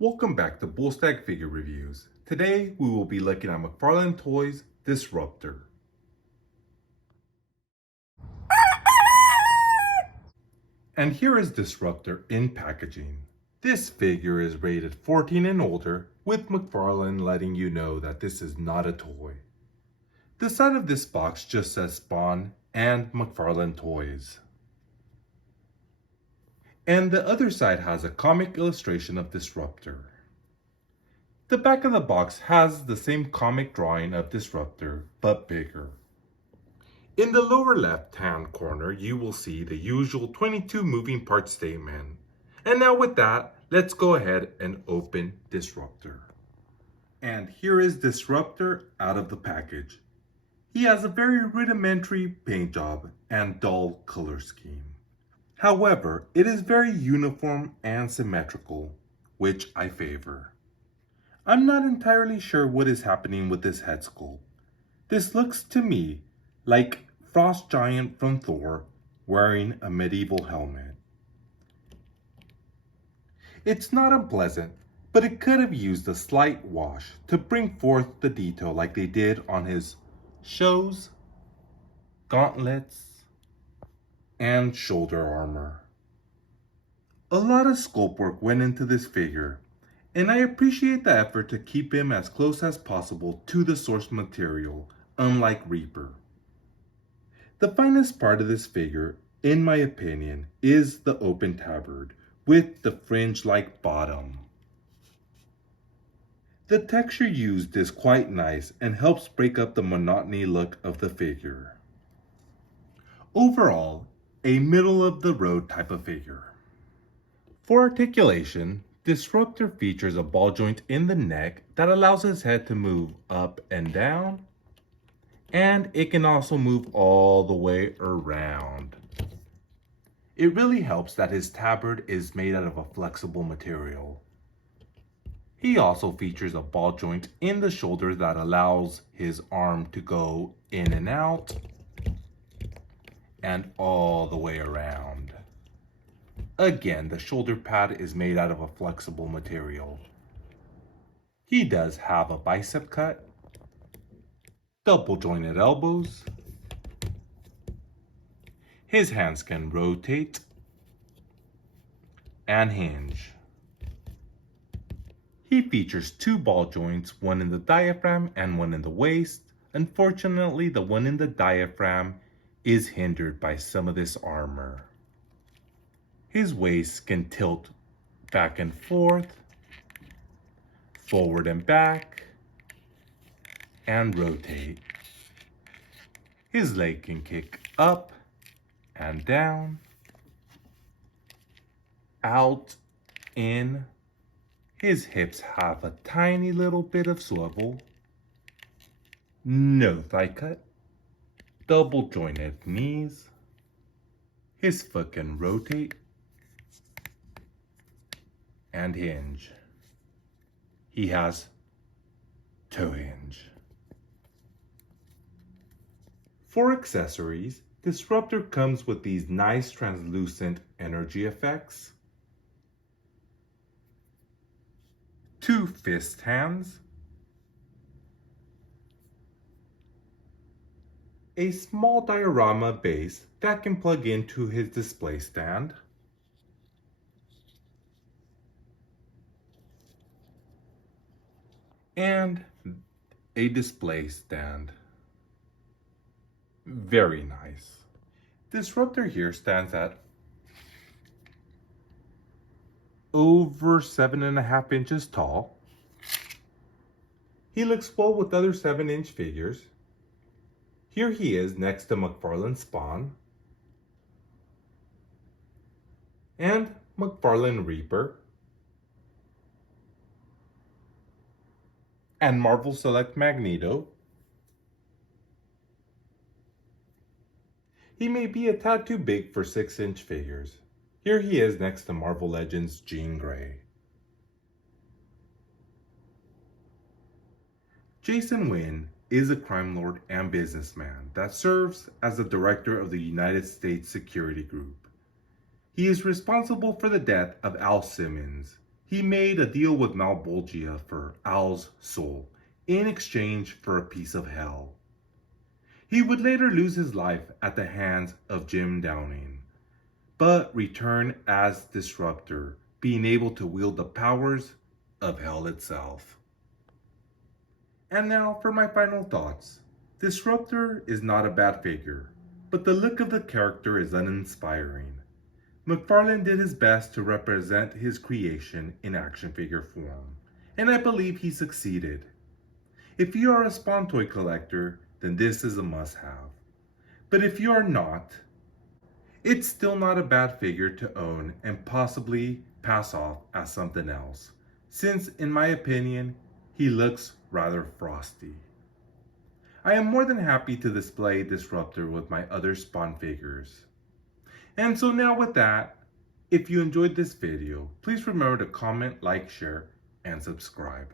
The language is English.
Welcome back to Stag Figure Reviews. Today we will be looking at McFarlane Toys Disruptor. And here is Disruptor in packaging. This figure is rated 14 and older, with McFarlane letting you know that this is not a toy. The side of this box just says Spawn and McFarlane Toys. And the other side has a comic illustration of Disruptor. The back of the box has the same comic drawing of Disruptor, but bigger. In the lower left-hand corner, you will see the usual 22 moving parts statement. And now with that, let's go ahead and open Disruptor. And here is Disruptor out of the package. He has a very rudimentary paint job and dull color scheme. However, it is very uniform and symmetrical, which I favor. I'm not entirely sure what is happening with this head sculpt. This looks to me like Frost Giant from Thor wearing a medieval helmet. It's not unpleasant, but it could have used a slight wash to bring forth the detail like they did on his shoes, gauntlets, and shoulder armor. A lot of sculpt work went into this figure, and I appreciate the effort to keep him as close as possible to the source material, unlike Reaper. The finest part of this figure, in my opinion, is the open tabard with the fringe-like bottom. The texture used is quite nice and helps break up the monotony look of the figure. Overall, a middle-of-the-road type of figure. For articulation, Disruptor features a ball joint in the neck that allows his head to move up and down, and it can also move all the way around. It really helps that his tabard is made out of a flexible material. He also features a ball joint in the shoulder that allows his arm to go in and out, and all the way around. Again, the shoulder pad is made out of a flexible material. He does have a bicep cut, double jointed elbows. His hands can rotate and hinge. He features two ball joints, one in the diaphragm and one in the waist. Unfortunately, the one in the diaphragm is hindered by some of this armor. His waist can tilt back and forth, forward and back, and rotate. His leg can kick up and down, out, in. His hips have a tiny little bit of swivel, no thigh cut, double jointed knees. His foot can rotate and hinge. He has toe hinge. For accessories, Disruptor comes with these nice translucent energy effects, two fist hands, a small diorama base that can plug into his display stand, and a display stand. Very nice. Disruptor here stands at over 7.5 inches tall. He looks well with other 7-inch figures. Here he is next to McFarlane Spawn and McFarlane Reaper and Marvel Select Magneto. He may be a tad too big for 6-inch figures. Here he is next to Marvel Legends Jean Grey. Jason Wynn is a crime lord and businessman that serves as the director of the United States Security Group. He is responsible for the death of Al Simmons. He made a deal with Malbolgia for Al's soul in exchange for a piece of hell. He would later lose his life at the hands of Jim Downing, but return as Disruptor, being able to wield the powers of hell itself. And now for my final thoughts. Disruptor is not a bad figure, but the look of the character is uninspiring. McFarlane did his best to represent his creation in action figure form, and I believe he succeeded. If you are a Spawn toy collector, then this is a must-have. But if you are not, it's still not a bad figure to own and possibly pass off as something else, since in my opinion, he looks rather frosty. I am more than happy to display Disruptor with my other Spawn figures. And so now with that, if you enjoyed this video, please remember to comment, like, share, and subscribe.